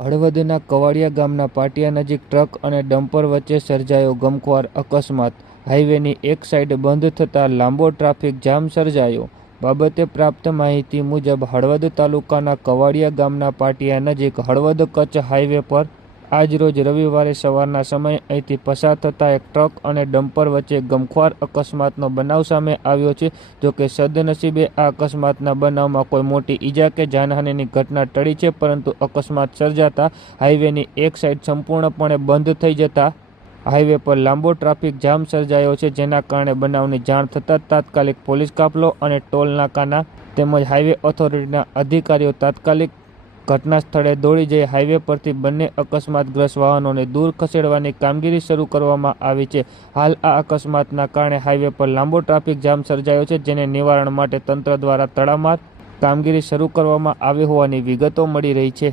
હળવદના કવાડિયા ગામના પાટિયા નજીક ટ્રક અને ડમ્પર વચ્ચે સર્જાયો ગમખ્વાર અકસ્માત. હાઈવેની એક સાઈડ બંધ થતાં લાંબો ટ્રાફિક જામ સર્જાયો. બાબતે પ્રાપ્ત માહિતી મુજબ હળવદ તાલુકાના કવાડિયા ગામના પાટિયા નજીક હળવદ કચ્છ હાઈવે પર આજરોજ રવિવારે સવારના સમયે અહીંથી પસાર થતા એક ટ્રક અને ડમ્પર વચ્ચે ગમખ્વાર અકસ્માતનો બનાવ સામે આવ્યો છે. જોકે સદનસીબે આ અકસ્માતના બનાવમાં કોઈ મોટી ઈજા કે જાનહાનિની ઘટના ટળી છે, પરંતુ અકસ્માત સર્જાતા હાઈવેની એક સાઈડ સંપૂર્ણપણે બંધ થઈ જતા હાઈવે પર લાંબો ટ્રાફિક જામ સર્જાયો છે, જેના કારણે બનાવની જાણ થતાં તાત્કાલિક પોલીસ કાફલો અને ટોલ નાકાના તેમજ હાઈવે ઓથોરિટીના અધિકારીઓ તાત્કાલિક ઘટના સ્થળે દોડી જઈ હાઈવે પરથી બંને અકસ્માતગ્રસ્ત વાહનોને દૂર ખસેડવાની કામગીરી શરૂ કરવામાં આવી છે. હાલ આ અકસ્માતના કારણે હાઈવે પર લાંબો ટ્રાફિક જામ સર્જાયો છે, જેને નિવારણ માટે તંત્ર દ્વારા તડામાર કામગીરી શરૂ કરવામાં આવી હોવાની વિગતો મળી રહી છે.